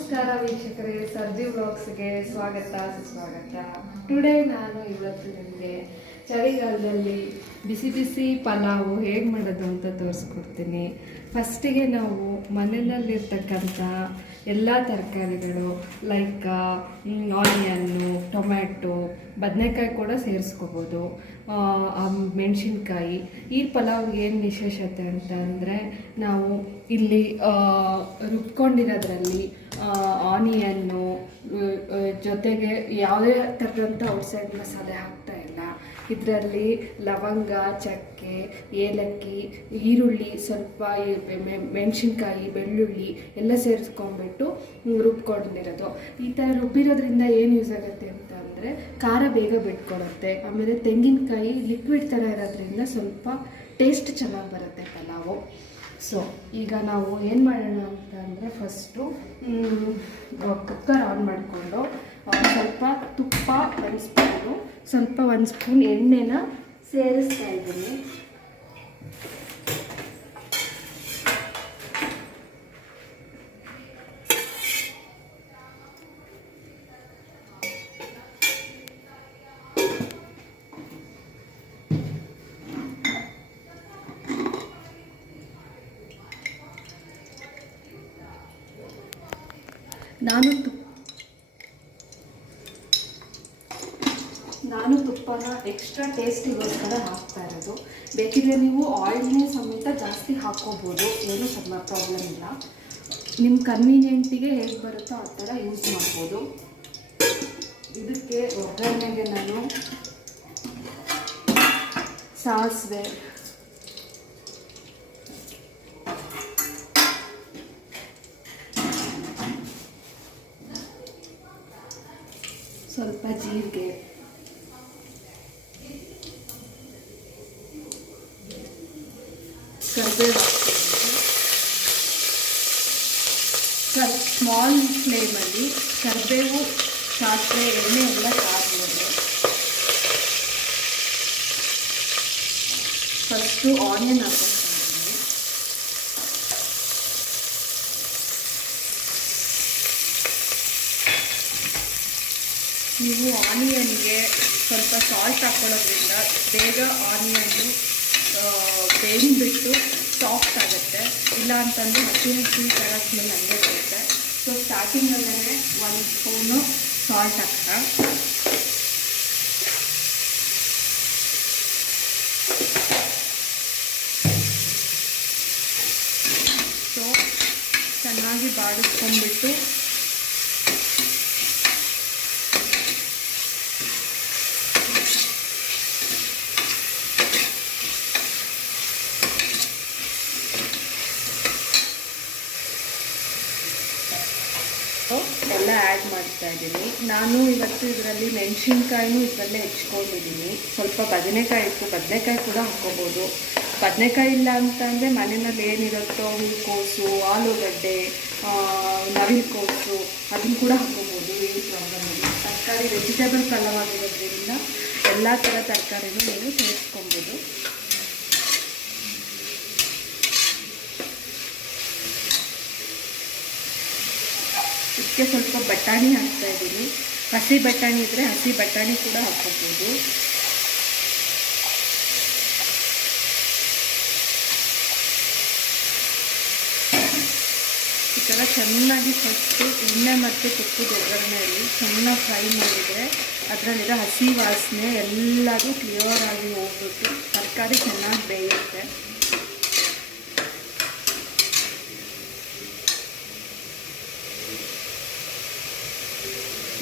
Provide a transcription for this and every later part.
ನಮಸ್ಕಾರ ವೀಕ್ಷಕರೇ, ಸರ್ಜಿ ವ್ಲಾಗ್ಸ್ಗೆ ಸ್ವಾಗತ ಸುಸ್ವಾಗತ. ಟುಡೇ ನಾನು ಇವತ್ತು ನಿಮಗೆ ಚಳಿಗಾಲದಲ್ಲಿ ಬಿಸಿ ಬಿಸಿ ಪಲಾವು ಹೇಗೆ ಮಾಡೋದು ಅಂತ ತೋರಿಸ್ಕೊಡ್ತೀನಿ. ಫಸ್ಟಿಗೆ ನಾವು ಮನೆಯಲ್ಲಿರ್ತಕ್ಕಂಥ ಎಲ್ಲ ತರಕಾರಿಗಳು ಲೈಕ್ ಆನಿಯನ್ನು, ಟೊಮ್ಯಾಟೊ, ಬದನೆಕಾಯಿ ಕೂಡ ಸೇರಿಸ್ಕೋಬೋದು, ಮೆಣಸಿನ್ಕಾಯಿ. ಈ ಪಲಾವ್ಗೆ ಏನು ವಿಶೇಷತೆ ಅಂತ ಅಂದರೆ, ನಾವು ಇಲ್ಲಿ ರುಬ್ಕೊಂಡಿರೋದ್ರಲ್ಲಿ ಆನಿಯನ್ನು ಜೊತೆಗೆ ಯಾವುದೇ ಥರದಂಥ ಔಟ್ಸೈಡ್ ಮಸಾಲೆ ಹಾಕ್ತಾ ಇಲ್ಲ. ಇದರಲ್ಲಿ ಲವಂಗ, ಚಕ್ಕೆ, ಏಲಕ್ಕಿ, ಈರುಳ್ಳಿ, ಸ್ವಲ್ಪ ಮೆಣಸಿನ್ಕಾಯಿ, ಬೆಳ್ಳುಳ್ಳಿ ಎಲ್ಲ ಸೇರಿಸ್ಕೊಂಡ್ಬಿಟ್ಟು ರುಬ್ಕೊಂಡಿರೋದು. ಈ ಥರ ರುಬ್ಬಿರೋದ್ರಿಂದ ಏನು ಯೂಸ್ ಆಗುತ್ತೆ ಅಂತ ಅಂದರೆ, ಖಾರ ಬೇಗ ಬಿಟ್ಕೊಡುತ್ತೆ. ಆಮೇಲೆ ತೆಂಗಿನಕಾಯಿ ಲಿಕ್ವಿಡ್ ಥರ ಇರೋದ್ರಿಂದ ಸ್ವಲ್ಪ ಟೇಸ್ಟ್ ಚೆನ್ನಾಗಿ ಬರುತ್ತೆ ಪಲಾವು. ಸೊ ಈಗ ನಾವು ಏನು ಮಾಡೋಣ ಅಂತ ಅಂದರೆ, ಫಸ್ಟು ಕುಕ್ಕರ್ ಆನ್ ಮಾಡಿಕೊಂಡು ಸ್ವಲ್ಪ ತುಪ್ಪ, ಒಂದು ಸ್ಪೂನ್ ಎಣ್ಣೆನ ಸೇರಿಸ್ತಾ ಇದ್ದೀನಿ. ನಾನು ತುಪ್ಪನ ಎಕ್ಸ್ಟ್ರಾ ಟೇಸ್ಟಿಗೋಸ್ಕರ ಹಾಕ್ತಾ ಇರೋದು. ಬೇಕಿದ್ರೆ ನೀವು ಆಯಿಲ್ನೇ ಸಮೇತ ಜಾಸ್ತಿ ಹಾಕ್ಕೋಬೋದು, ಏನೂ ಪ್ರಾಬ್ಲಮ್ ಇಲ್ಲ. ನಿಮ್ಮ ಕನ್ವೀನಿಯೆಂಟಿಗೆ ಹೇಗೆ ಬರುತ್ತೋ ಆ ಥರ ಯೂಸ್ ಮಾಡ್ಬೋದು. ಇದಕ್ಕೆ ಒಗ್ಗರಣೆಗೆ ನಾನು ಸಾಸಿವೆ, ಸ್ವಲ್ಪ ಜೀರಿಗೆ, ಕರಿಬೇವು, ಸ್ಮಾಲ್ ಫ್ಲೇಮಲ್ಲಿ ಕರಿಬೇವು, ಸಾಸಿವೆ, ಎಣ್ಣೆ ಎಲ್ಲ ಕಾದ್ಮೇಲೆ ಫಸ್ಟು ಆನಿಯನ್ ಹಾಕ್ತೀನಿ. ನೀವು ಆನಿಯನ್ಗೆ ಸ್ವಲ್ಪ ಸಾಲ್ಟ್ ಹಾಕ್ಕೊಳ್ಳೋದ್ರಿಂದ ಬೇಗ ಆನಿಯನ್ನು ಬೇಯಿಸ್ಬಿಟ್ಟು ಸಾಫ್ಟ್ ಆಗುತ್ತೆ. ಇಲ್ಲ ಅಂತಂದರೆ ಹಸಿ ಥರ ಸ್ಮೆಲ್ ಹಂಗೆ ಬರುತ್ತೆ. ಸೊ ಸ್ಟಾರ್ಟಿಂಗಲ್ಲೇ 1 ಸ್ಪೂನು ಸಾಲ್ಟ್ ಹಾಕ್ತಾ, ಸೊ ಚೆನ್ನಾಗಿ ಬಾಡಿಸ್ಕೊಂಡ್ಬಿಟ್ಟು ಎಲ್ಲ ಆ್ಯಡ್ ಮಾಡ್ತಾ ಇದ್ದೀನಿ. ನಾನು ಇವತ್ತು ಇದರಲ್ಲಿ ಮೆಣಸಿನ್ಕಾಯಿನೂ ಇದರಲ್ಲೇ ಹೆಚ್ಕೊಂಡಿದ್ದೀನಿ. ಸ್ವಲ್ಪ ಬದನೆಕಾಯಿ ಇತ್ತು, ಬದನೆಕಾಯಿ ಕೂಡ ಹಾಕ್ಕೋಬೋದು. ಬದನೆಕಾಯಿ ಇಲ್ಲ ಅಂತಂದರೆ ಮನೆಯಲ್ಲಿ ಏನಿರುತ್ತೋ ಹೂಕೋಸು, ಆಲೂಗಡ್ಡೆ, ನವಿಲುಕೋಸು ಅದನ್ನು ಕೂಡ ಹಾಕ್ಕೋಬೋದು. ಏನು ಪ್ರಾಬ್ಲಮ್ ಇಲ್ಲ. ತರಕಾರಿ ವೆಜಿಟೇಬಲ್ ಪಲಾವಾಗಿರೋದ್ರಿಂದ ಎಲ್ಲ ಥರ ತರಕಾರಿನೂ ನೀವು ಸೇರಿಸ್ಕೊಬೋದು. ಇದಕ್ಕೆ ಸ್ವಲ್ಪ ಬಟಾಣಿ ಹಾಕ್ತಾ ಇದ್ದೀನಿ. ಹಸಿ ಬಟಾಣಿ ಇದ್ದರೆ ಹಸಿ ಬಟಾಣಿ ಕೂಡ ಹಾಕ್ಕೋಬೋದು. ಈ ಥರ ಚೆನ್ನಾಗಿ ಫಸ್ಟು ಎಣ್ಣೆ ಮತ್ತು ತುಪ್ಪದ ಒಗ್ಗರಣೆಯಲ್ಲಿ ಚೆನ್ನಾಗಿ ಫ್ರೈ ಮಾಡಿದರೆ ಅದರಲ್ಲಿರೋ ಹಸಿ ವಾಸನೆ ಎಲ್ಲದೂ ಕ್ಲಿಯರ್ ಆಗಿ ಹೋಗ್ಬಿಟ್ಟು ತರಕಾರಿ ಚೆನ್ನಾಗಿ ಬೇಯುತ್ತೆ.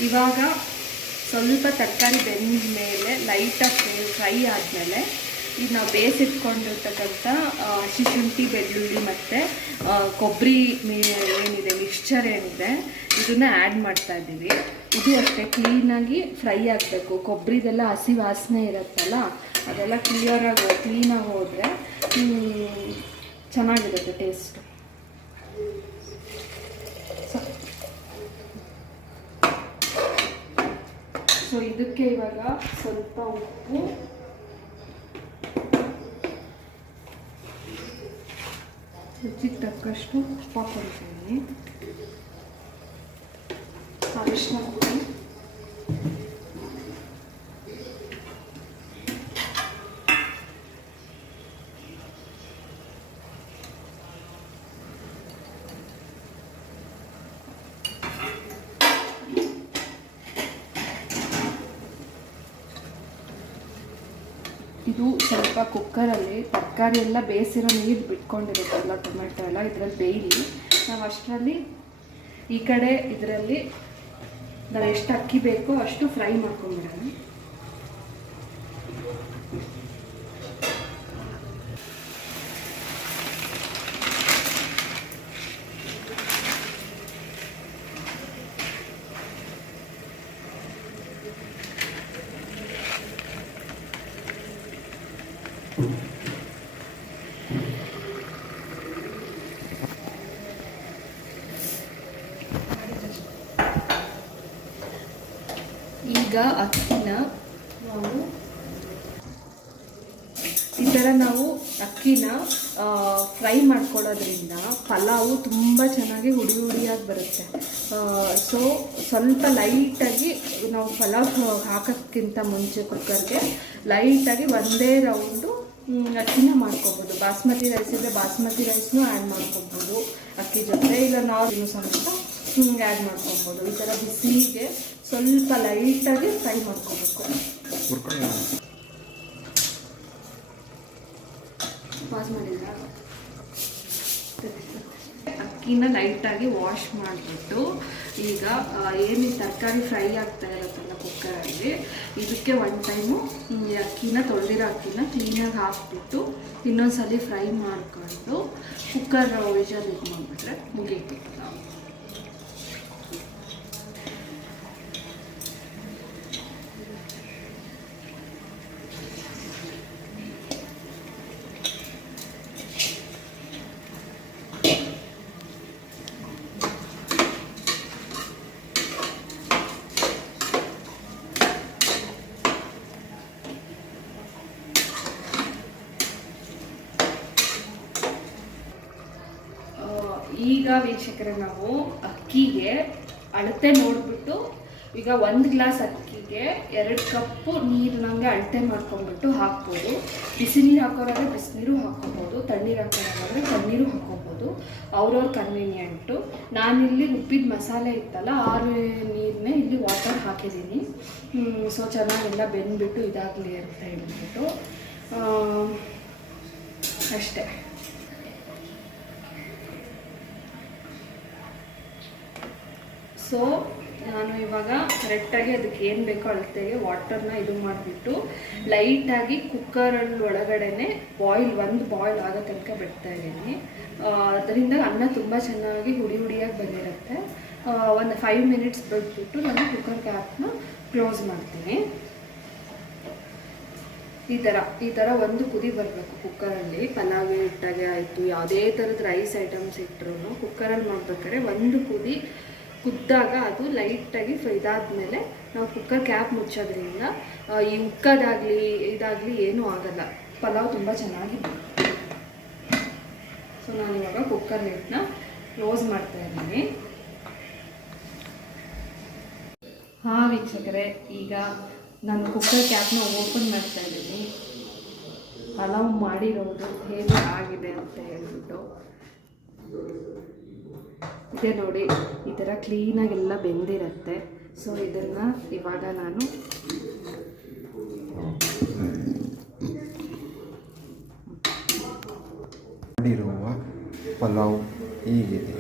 ಇವಾಗ ಸ್ವಲ್ಪ ತರಕಾರಿ ಬೆಂದ ಮೇಲೆ ಲೈಟಾಗಿ ಫ್ರೈ ಆದಮೇಲೆ ಈಗ ನಾವು ಬೇಯಿಸಿಟ್ಕೊಂಡಿರ್ತಕ್ಕಂಥ ಹಸಿ ಶುಂಠಿ, ಬೆಳ್ಳುಳ್ಳಿ ಮತ್ತು ಕೊಬ್ಬರಿ ಏನಿದೆ ಮಿಕ್ಸ್ಚರ್ ಏನಿದೆ ಇದನ್ನು ಆ್ಯಡ್ ಮಾಡ್ತಾ ಇದ್ದೀವಿ. ಇದು ಅಷ್ಟೇ ಕ್ಲೀನಾಗಿ ಫ್ರೈ ಆಗಬೇಕು. ಕೊಬ್ಬರಿದೆಲ್ಲ ಹಸಿ ವಾಸನೆ ಇರುತ್ತಲ್ಲ, ಅದೆಲ್ಲ ಕ್ಲೀನಾಗಿ ಹೋದರೆ ಚೆನ್ನಾಗಿರುತ್ತೆ ಟೇಸ್ಟು. ಸೊ ಇದಕ್ಕೆ ಇವಾಗ ಸ್ವಲ್ಪ ಉಪ್ಪು, ರುಚಿಗೆ ತಕ್ಕಷ್ಟು ಉಪ್ಪು ಹಾಕ್ಕೊಳ್ತೀನಿ. ಅರಿಶಿನ ಪುಡಿ, ಇದು ಸ್ವಲ್ಪ ಕುಕ್ಕರಲ್ಲಿ ತರಕಾರಿ ಎಲ್ಲ ಬೇಯಿಸಿರೋ ನೀರು ಬಿಟ್ಕೊಂಡಿರುತ್ತಲ್ಲ, ಟೊಮೆಟೊ ಎಲ್ಲ ಇದರಲ್ಲಿ ಬೇಯಲಿ. ನಾವು ಅಷ್ಟರಲ್ಲಿ ಈ ಕಡೆ ಇದರಲ್ಲಿ ನಾವು ಎಷ್ಟು ಅಕ್ಕಿ ಬೇಕೋ ಅಷ್ಟು ಫ್ರೈ ಮಾಡ್ಕೊಂಡ್ಬಿಡೋಣ. ಈಗ ಅಕ್ಕಿನ ನಾವು ಅಕ್ಕಿನ ಫ್ರೈ ಮಾಡ್ಕೊಳ್ಳೋದ್ರಿಂದ ಪಲಾವು ತುಂಬ ಚೆನ್ನಾಗಿ ಹುಡಿ ಹುಡಿಯಾಗಿ ಬರುತ್ತೆ. ಸೊ ಸ್ವಲ್ಪ ಲೈಟಾಗಿ ನಾವು ಪಲಾವ್ ಹಾಕೋಕ್ಕಿಂತ ಮುಂಚೆ ಕುಕ್ಕರ್ಗೆ ಲೈಟಾಗಿ ಒಂದೇ ರೌಂಡು ಅಕ್ಕಿನ ಮಾಡ್ಕೊಬೋದು. ಬಾಸ್ಮತಿ ರೈಸ್ ಇದ್ದರೆ ಬಾಸ್ಮತಿ ರೈಸ್ನೂ ಆ್ಯಡ್ ಮಾಡ್ಕೊಬೋದು ಅಕ್ಕಿ ಜೊತೆ, ಇಲ್ಲ ನಾವು ಸಮೇತ ಆ್ಯಡ್ ಮಾಡ್ಕೊಬೋದು. ಈ ಥರ ಬಿಸಿಗೆ ಸ್ವಲ್ಪ ಲೈಟಾಗಿ ಫ್ರೈ ಮಾಡ್ಕೋಬೇಕು. ಅಕ್ಕಿನ ಲೈಟಾಗಿ ವಾಶ್ ಮಾಡಿಬಿಟ್ಟು ಈಗ ಏನು ತರಕಾರಿ ಫ್ರೈ ಆಗ್ತಾ ಇರುತ್ತಲ್ಲ ಕುಕ್ಕರಲ್ಲಿ, ಇದಕ್ಕೆ ಒನ್ ಟೈಮು ಅಕ್ಕಿನ ತೊಳೆದಿರೋ ಅಕ್ಕಿನ ಕ್ಲೀನಾಗಿ ಹಾಕ್ಬಿಟ್ಟು ಇನ್ನೊಂದ್ಸಲಿ ಫ್ರೈ ಮಾಡಿಕೊಂಡು ಕುಕ್ಕರ್ ವಿಷಲ್ ಇದು ಮಾಡಿಬಿಟ್ರೆ ಮುಗೀತು. ಈಗ ವೀಕ್ಷಕರೇ, ನಾವು ಅಕ್ಕಿಗೆ ಅಳತೆ ನೋಡಿಬಿಟ್ಟು ಈಗ 1 ಗ್ಲಾಸ್ ಅಕ್ಕಿಗೆ 2 ಕಪ್ಪು ನೀರಿನಂಗೆ ಅಳತೆ ಮಾಡ್ಕೊಂಡ್ಬಿಟ್ಟು ಹಾಕ್ಬೋದು. ಬಿಸಿ ನೀರು ಹಾಕೋರಾದ್ರೆ ಬಿಸಿನೀರು ಹಾಕ್ಕೋಬೋದು, ತಣ್ಣೀರು ಹಾಕೋರಾದ್ರೆ ತಣ್ಣೀರು ಹಾಕ್ಕೋಬೋದು, ಅವ್ರವ್ರ ಕನ್ವೀನಿಯೆಂಟು. ನಾನಿಲ್ಲಿ ರುಬ್ಬಿದ ಮಸಾಲೆ ಇತ್ತಲ್ಲ ಆ ನೀರನ್ನೇ ಇಲ್ಲಿ ವಾಟರ್ ಹಾಕಿದ್ದೀನಿ. ಸೊ ಚೆನ್ನಾಗೆಲ್ಲ ಬೆಂದ್ಬಿಟ್ಟು ಇದಾಗಲಿ ಅಂತ ಹೇಳ್ಬಿಟ್ಟು ಅಷ್ಟೇ. ಸೊ ನಾನು ಇವಾಗ ಕರೆಕ್ಟಾಗಿ ಅದಕ್ಕೆ ಏನು ಬೇಕೋ ಅಳತೆಗೆ ವಾಟರ್ನ ಇದು ಮಾಡಿಬಿಟ್ಟು ಲೈಟಾಗಿ ಕುಕ್ಕರಲ್ಲಿ ಒಳಗಡೆ ಒಂದು ಬಾಯ್ಲ್ ಆಗೋ ತನಕ ಬಿಡ್ತಾ ಇದ್ದೀನಿ. ಅದರಿಂದ ಅನ್ನ ತುಂಬ ಚೆನ್ನಾಗಿ ಹುಡಿ ಹುಡಿಯಾಗಿ ಬಂದಿರುತ್ತೆ. ಒಂದು 5 ಮಿನಿಟ್ಸ್ ಬಿಟ್ಬಿಟ್ಟು ನಾನು ಕುಕ್ಕರ್ ಕ್ಯಾಪ್ನ ಕ್ಲೋಸ್ ಮಾಡ್ತೀನಿ. ಈ ಥರ ಒಂದು ಕುದಿ ಬರಬೇಕು ಕುಕ್ಕರಲ್ಲಿ. ಪಲಾವ್ ಇಟ್ಟಾಗೆ ಆಯಿತು, ಯಾವುದೇ ಥರದ ರೈಸ್ ಐಟಮ್ಸ್ ಇಟ್ಟರು ಕುಕ್ಕರಲ್ಲಿ ಮಾಡ್ಬೇಕಾದ್ರೆ ಒಂದು ಕುದಿ ಕುದ್ದಾಗ ಅದು ಲೈಟಾಗಿ ಇದಾದಮೇಲೆ ನಾವು ಕುಕ್ಕರ್ ಕ್ಯಾಪ್ ಮುಚ್ಚೋದ್ರಿಂದ ಈ ಉಕ್ಕದಾಗಲಿ ಇದಾಗಲಿ ಏನೂ ಆಗಲ್ಲ, ಪಲಾವ್ ತುಂಬ ಚೆನ್ನಾಗಿ ಬರುತ್ತೆ. ಸೊ ನಾನಿವಾಗ ಕುಕ್ಕರ್ ಲಿಡ್ನ ಕ್ಲೋಸ್ ಮಾಡ್ತಾ ಇದ್ದೀನಿ. ಹಾಂ ವೀಕ್ಷಕರೇ, ಈಗ ನಾನು ಕುಕ್ಕರ್ ಕ್ಯಾಪ್ನ ಓಪನ್ ಮಾಡ್ತಾ ಇದ್ದೀನಿ. ಪಲಾವ್ ಮಾಡಿರೋದು ಹೇಗೆ ಆಗಿದೆ ಅಂತ ಹೇಳ್ಬಿಟ್ಟು ಇದೆ ನೋಡಿ, ಈ ಥರ ಕ್ಲೀನಾಗೆಲ್ಲ ಬೆಂದಿರುತ್ತೆ. ಸೊ ಇದನ್ನು ಇವಾಗ ನಾನು ಮಾಡಿರುವ ಪಲಾವ್ ಹೀಗಿದೆ.